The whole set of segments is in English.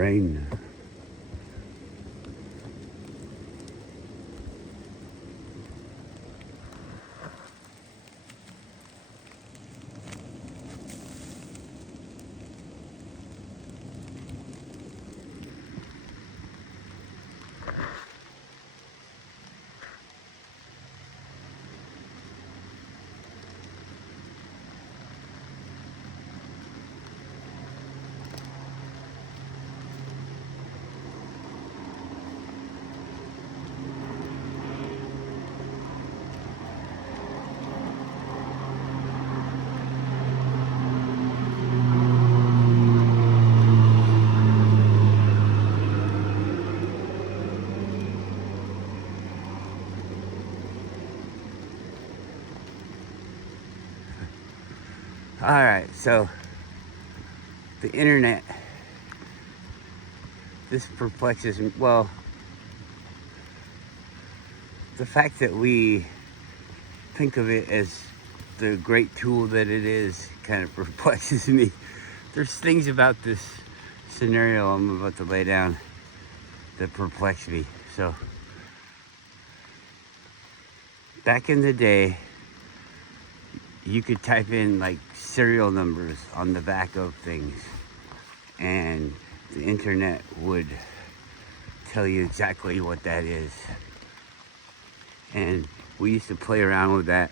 rain. Alright, so the internet, this perplexes me. Well, the fact that we think of it as the great tool that it is kind of perplexes me. There's things about this scenario I'm about to lay down that perplex me. So, back in the day, you could type in like serial numbers on the back of things, and the internet would tell you exactly what that is. And we used to play around with that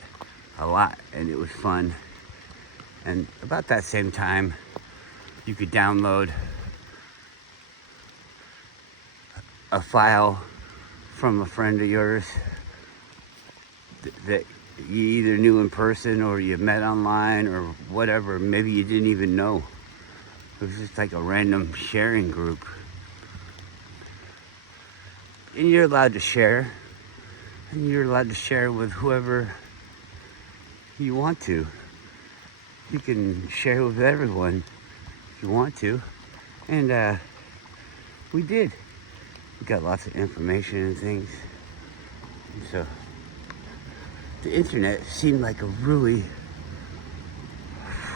a lot, and it was fun. And about that same time, you could download a file from a friend of yours that you either knew in person or you met online or whatever. Maybe you didn't even know. It was just like a random sharing group. And you're allowed to share. And you're allowed to share with whoever you want to. You can share with everyone if you want to. And we did. We got lots of information and things. And so the internet seemed like a really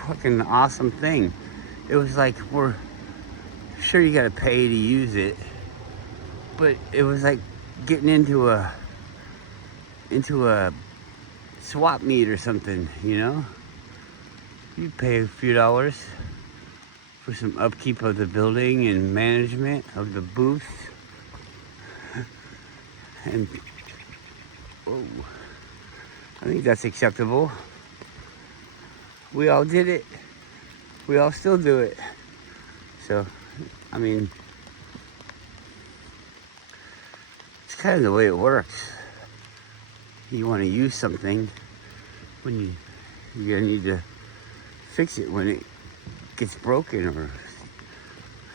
fucking awesome thing. It was like, we're sure you gotta pay to use it, but it was like getting into a swap meet or something, you know? You pay a few dollars for some upkeep of the building and management of the booth. And whoa, I think that's acceptable. We all did it. We all still do it. So, I mean, it's kind of the way it works. You want to use something when you're gonna need to fix it when it gets broken, or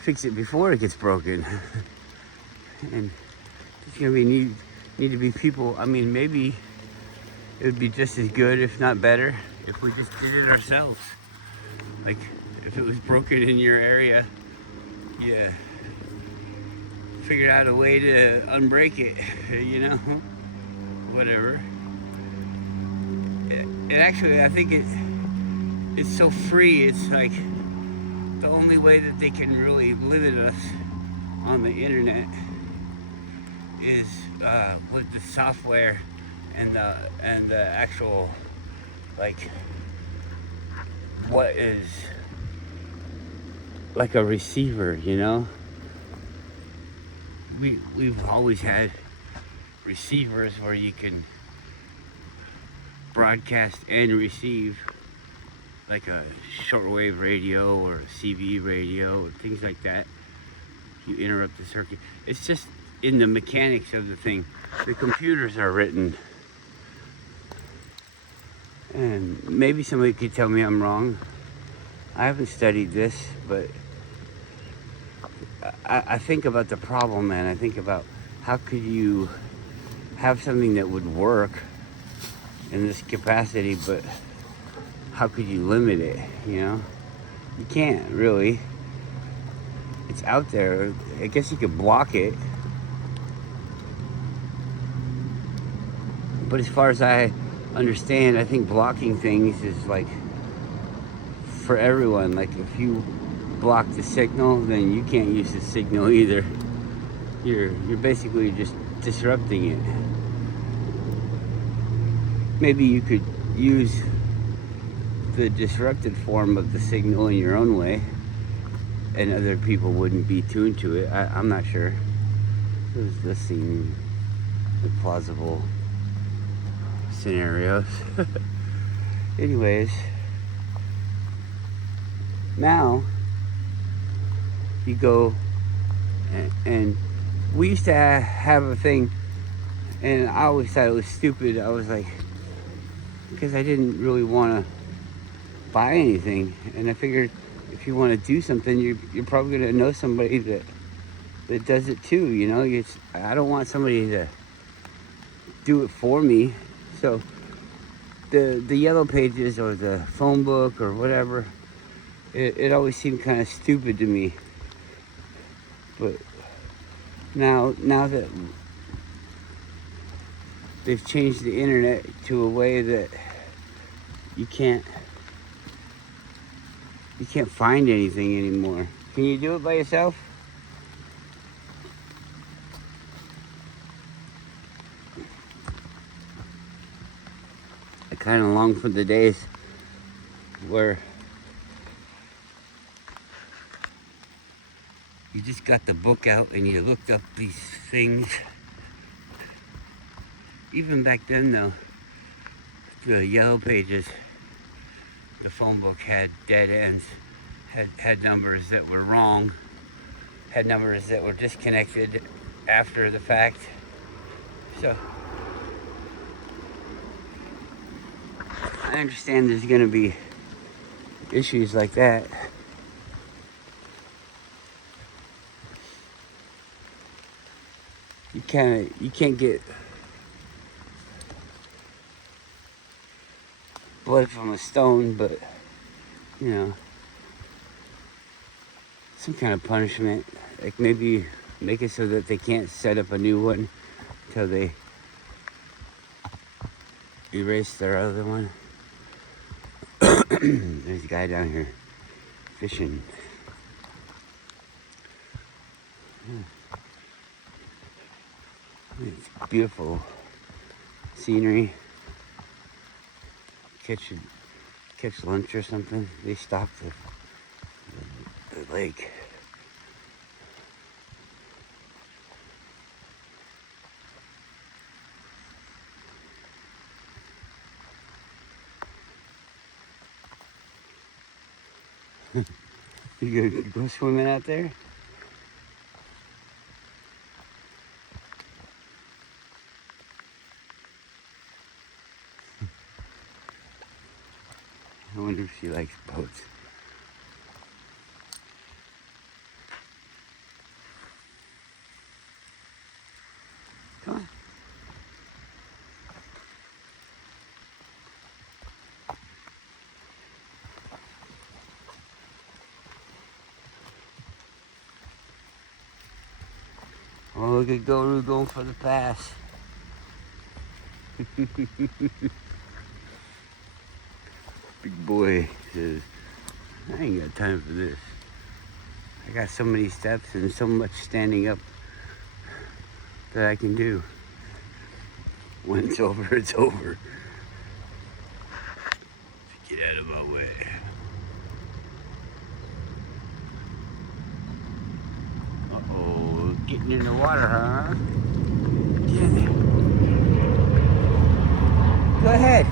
fix it before it gets broken. And there's gonna be need to be people. I mean, maybe it would be just as good, if not better, if we just did it ourselves. Like, if it was broken in your area, yeah, figured out a way to unbreak it, you know, whatever. It actually, I think it's so free. It's like the only way that they can really limit us on the internet is with the software and the actual, like, what is like a receiver, you know? We've always had receivers where you can broadcast and receive, like a shortwave radio or a CB radio or things like that. You interrupt the circuit. It's just in the mechanics of the thing. The computers are written. And maybe somebody could tell me I'm wrong. I haven't studied this, but I think about the problem, and I think about how could you have something that would work in this capacity, but how could you limit it, you know? You can't, really. It's out there. I guess you could block it. But as far as I understand, I think blocking things is like for everyone. Like, if you block the signal, then you can't use the signal either. You're basically just disrupting it. Maybe you could use the disrupted form of the signal in your own way, and other people wouldn't be tuned to it. I'm not sure. This seem like plausible scenarios. Anyways, now you go and we used to have a thing, and I always thought it was stupid. I was like, because I didn't really want to buy anything, and I figured if you want to do something, you're probably gonna know somebody that does it too. You know, I don't want somebody to do it for me. So the yellow pages or the phone book or whatever, it always seemed kind of stupid to me. But now that they've changed the internet to a way that you can't find anything anymore. Can you do it by yourself? I kind of long for the days where you just got the book out and you looked up these things. Even back then though, the yellow pages, the phone book had dead ends, had numbers that were wrong, had numbers that were disconnected after the fact. So I understand there's gonna be issues like that. You can't get blood from a stone, but you know, some kind of punishment. Like maybe make it so that they can't set up a new one until they erase their other one. There's a guy down here fishing. It's beautiful scenery. Catch lunch or something. They stopped the lake. You go swimming out there? I wonder if she likes boats. Come on. Oh, look at Goru going for the pass. Big boy says, I ain't got time for this. I got so many steps and so much standing up that I can do. When it's over, it's over. Get out of my way. Uh-oh, getting in the water, huh? Get in there. Go ahead.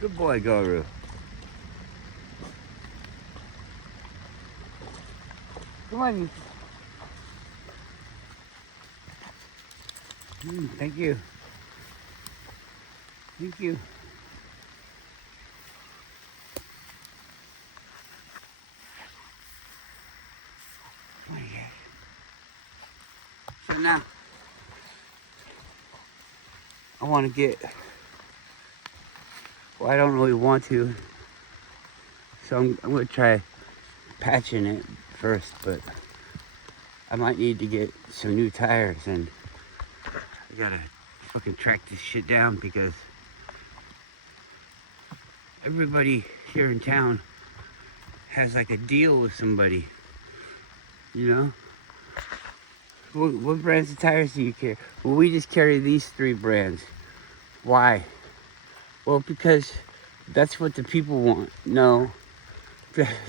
Good boy, Goru. Come on. Thank you. Thank you. Oh, yeah. So now, I want to get, well, I don't really want to, so I'm going to try patching it first, but I might need to get some new tires, and I gotta fucking track this shit down because everybody here in town has like a deal with somebody, you know? What brands of tires do you carry? Well, we just carry these 3 brands. Why? Well, because that's what the people want. No,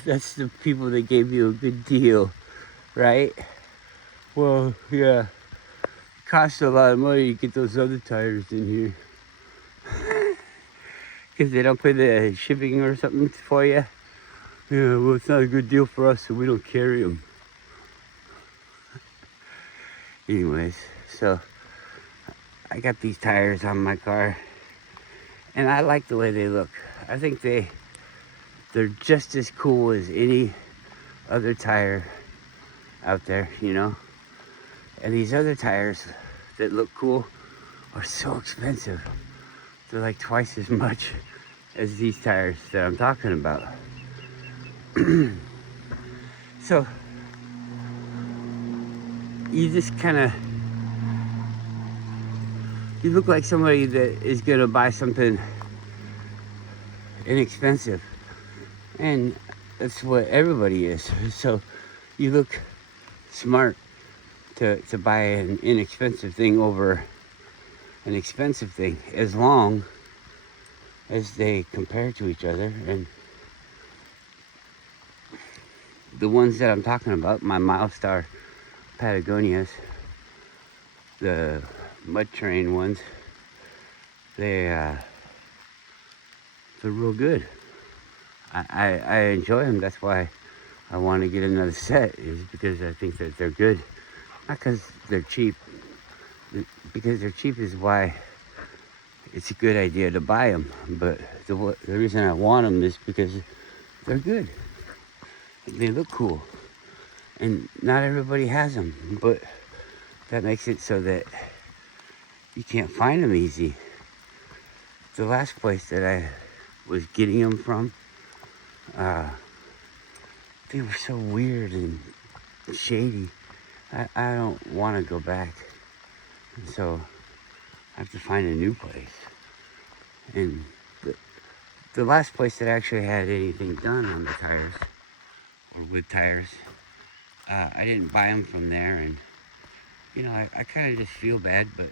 that's the people that gave you a good deal, right? Well, yeah, it costs a lot of money to get those other tires in here. Because they don't pay the shipping or something for you. Yeah, well, it's not a good deal for us, so we don't carry them. Anyways, so I got these tires on my car, and I like the way they look. I think they're just as cool as any other tire out there, you know? And these other tires that look cool are so expensive. They're like twice as much as these tires that I'm talking about. So you just kind of, you look like somebody that is gonna buy something inexpensive, and that's what everybody is. So you look smart to buy an inexpensive thing over an expensive thing, as long as they compare to each other. And the ones that I'm talking about, my Milestar Patagonias, the Mud Train ones, they're real good. I enjoy them. That's why I want to get another set, is because I think that they're good. Not because they're cheap. Because they're cheap is why it's a good idea to buy them. But the reason I want them is because they're good. They look cool. And not everybody has them. But that makes it so that you can't find them easy. The last place that I was getting them from, they were so weird and shady. I don't want to go back. And so I have to find a new place. And the last place that actually had anything done on the tires, or with tires, I didn't buy them from there. And, you know, I kind of just feel bad, but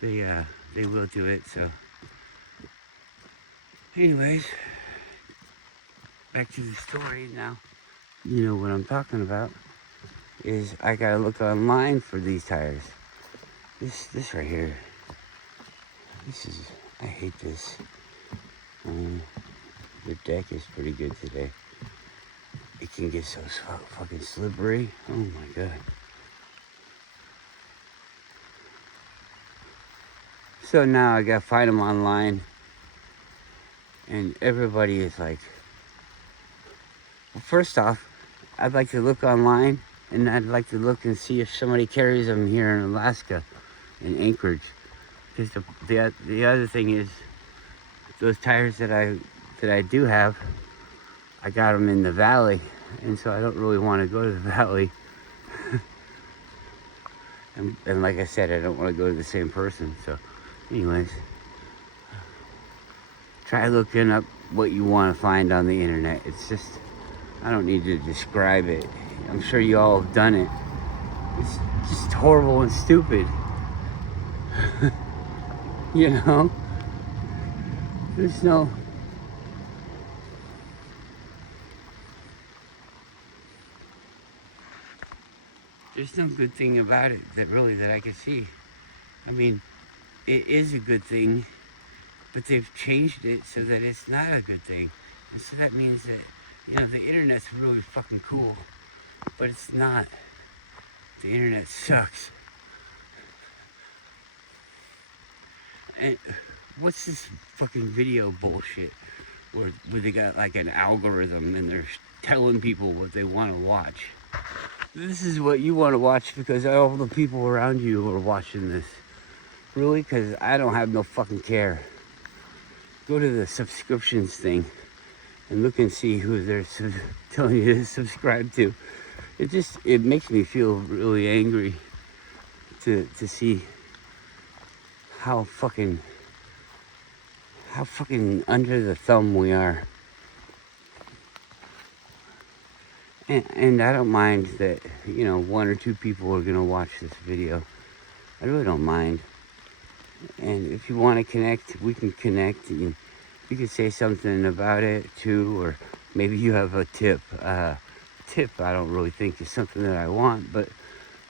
they will do it. So anyways, back to the story now. You know what I'm talking about is I gotta look online for these tires. This right here. I hate this. The deck is pretty good today. It can get so fucking slippery. Oh my god. So now I gotta find them online. And everybody is like, well, first off, I'd like to look online, and I'd like to look and see if somebody carries them here in Alaska, in Anchorage. Because the other thing is, those tires that I do have, I got them in the valley, and so I don't really want to go to the valley. and like I said, I don't want to go to the same person. So, anyways, try looking up what you want to find on the internet. It's just, I don't need to describe it. I'm sure you all have done it. It's just horrible and stupid. You know? There's no good thing about it that I can see. I mean, it is a good thing, but they've changed it so that it's not a good thing. And so that means that, you know, the internet's really fucking cool, but it's not. The internet sucks. And what's this fucking video bullshit where they got like an algorithm and they're telling people what they want to watch? This is what you want to watch because all the people around you are watching this. Really? Because I don't have no fucking care. Go to the subscriptions thing and look and see who they're telling you to subscribe to. It makes me feel really angry to see how fucking under the thumb we are. And I don't mind that, one or two people are gonna watch this video. I really don't mind. And if you want to connect, we can connect. And you can say something about it too, or maybe you have a tip. Tip I don't really think is something that I want, but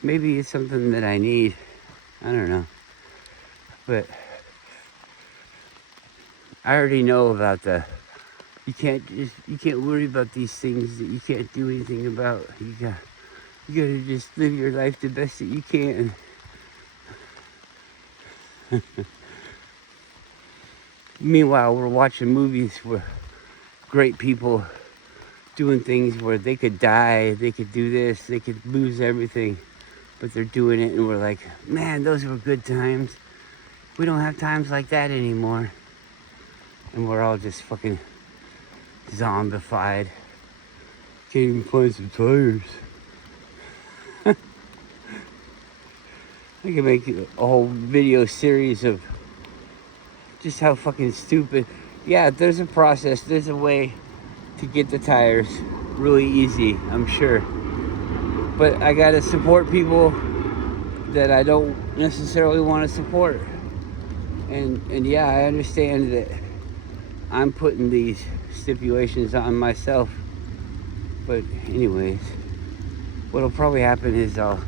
maybe it's something that I need. I don't know. But I already know about you can't worry about these things that you can't do anything about. You gotta just live your life the best that you can. Meanwhile, we're watching movies where great people doing things where they could die, they could do this, they could lose everything, but they're doing it, and we're like, man, those were good times. We don't have times like that anymore. And we're all just fucking zombified. Can't even find some tires. I can make a whole video series of just how fucking stupid. Yeah, there's a process, there's a way to get the tires really easy, I'm sure. But I gotta support people that I don't necessarily want to support. And yeah, I understand that I'm putting these stipulations on myself. But anyways, what'll probably happen is I'll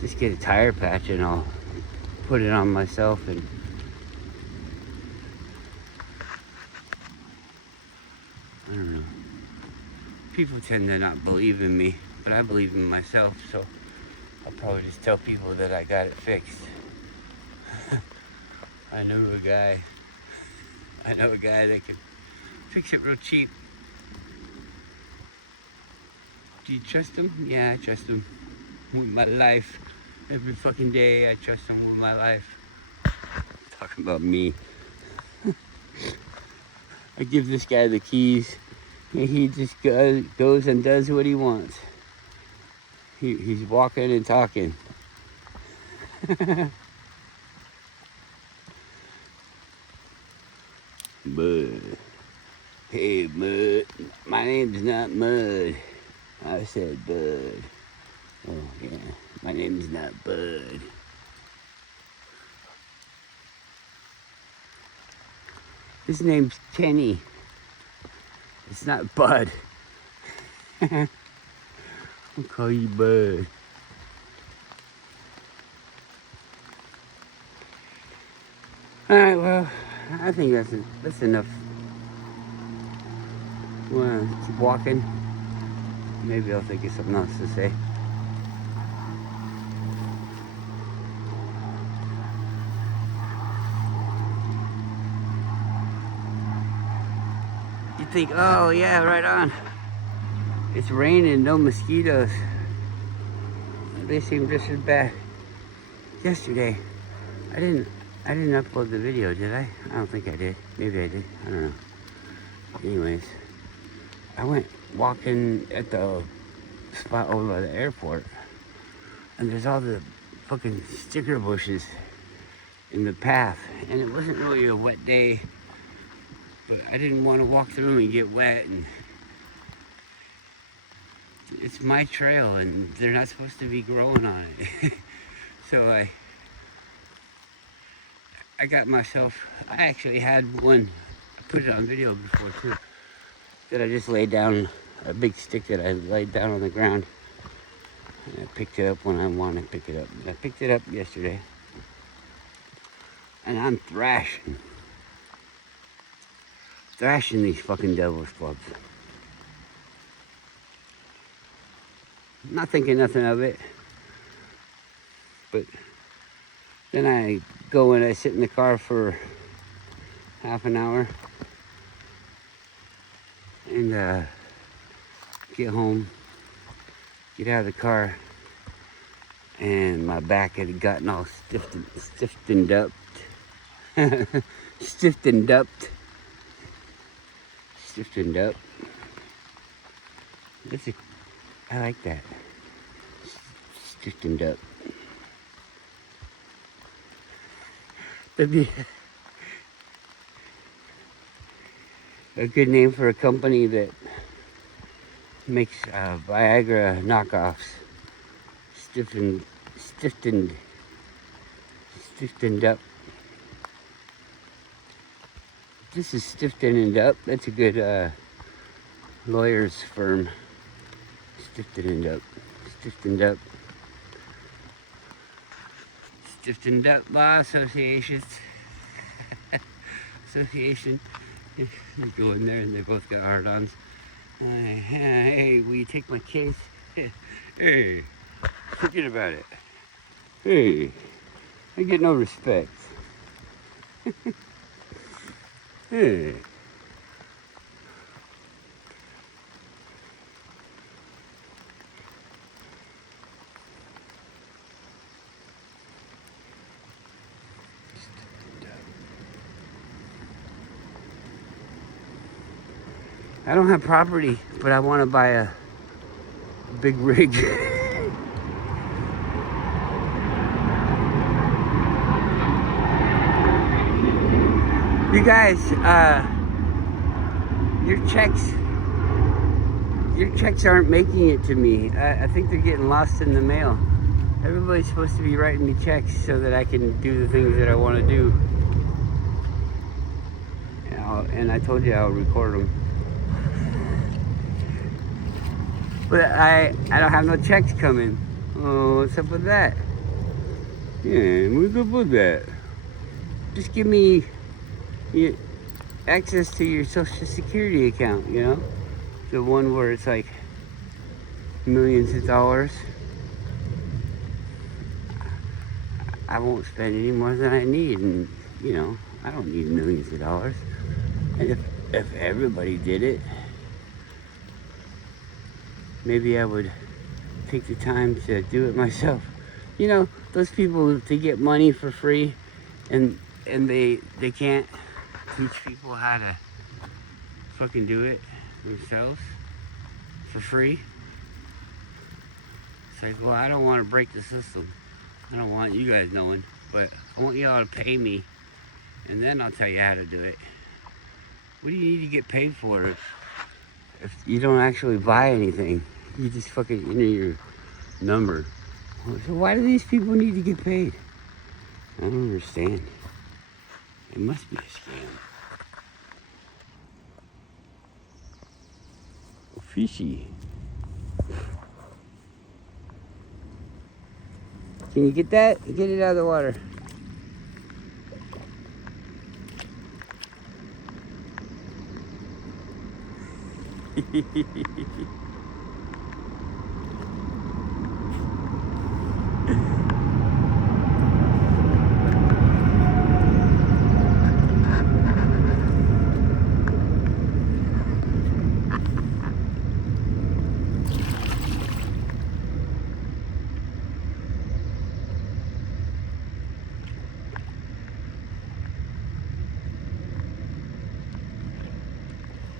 just get a tire patch and I'll put it on myself, and I don't know. People tend to not believe in me, but I believe in myself, so I'll probably just tell people that I got it fixed. I know a guy that can fix it real cheap. Do you trust him? Yeah, I trust him with my life. Every fucking day I trust him with my life. Talking about me. I give this guy the keys, and he just goes and does what he wants. He's walking and talking. Mud. Hey, Mud. My name's not Mud. I said Bud. Oh, yeah. My name's not Bud. His name's Kenny. It's not Bud. I'll call you Bud. Alright, well, I think that's enough. Wanna keep walking? Maybe I'll think of something else to say. You think, oh yeah, right on. It's raining, no mosquitoes. They seem just as bad. Yesterday, I didn't upload the video, did I? I don't think I did. Maybe I did. I don't know. Anyways, I went walking at the spot over by the airport, and there's all the fucking sticker bushes in the path, and it wasn't really a wet day, but I didn't want to walk through them and get wet, and it's my trail, and they're not supposed to be growing on it. So I got myself, I actually had one, I put it on video before too, that I just laid down, a big stick that I laid down on the ground, and I picked it up when I wanted to pick it up. And I picked it up yesterday, and I'm thrashing these fucking devil's clubs. I'm not thinking nothing of it, but then I go and I sit in the car for half an hour and get home, get out of the car, and my back had gotten all stiffened up. Stiffened up. Stiffened up. I like that. Stiffened up. That'd be a good name for a company that makes Viagra knockoffs. Stiffened up. This is stiffened up. That's a good lawyer's firm. Stiffened up. Stiffened up. Stiffened up Law Associations. Association. You go in there and they both got hard-ons. Hey, will you take my case? Hey, forget about it. Hey, I get no respect. Hey. I don't have property, but I want to buy a big rig. You guys, your checks aren't making it to me. I think they're getting lost in the mail. Everybody's supposed to be writing me checks so that I can do the things that I want to do. And I told you I'll record them. But I don't have no checks coming. Oh, what's up with that? Yeah, what's up with that? Just give me access to your Social Security account, you know? The one where it's like millions of dollars. I won't spend any more than I need, and you know, I don't need millions of dollars. And if everybody did it, maybe I would take the time to do it myself. You know, those people, they get money for free and they can't teach people how to fucking do it themselves for free. It's like, well, I don't want to break the system. I don't want you guys knowing, but I want y'all to pay me, and then I'll tell you how to do it. What do you need to get paid for if you don't actually buy anything? You just fucking enter your number. So why do these people need to get paid? I don't understand. It must be a scam. Fishy. Can you get that? Get it out of the water.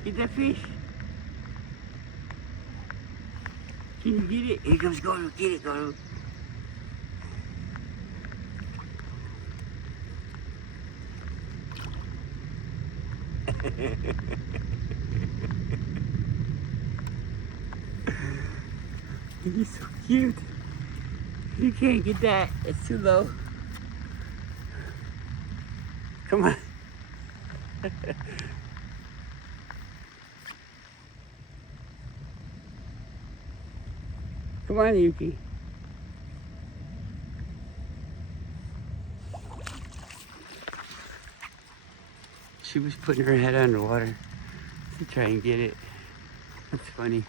Get that fish. Can you get it? Here comes Gordo. Get it, Gordo. He's so cute. You can't get that. It's too low. Come on. Come on, Yuki. She was putting her head underwater to try and get it. That's funny.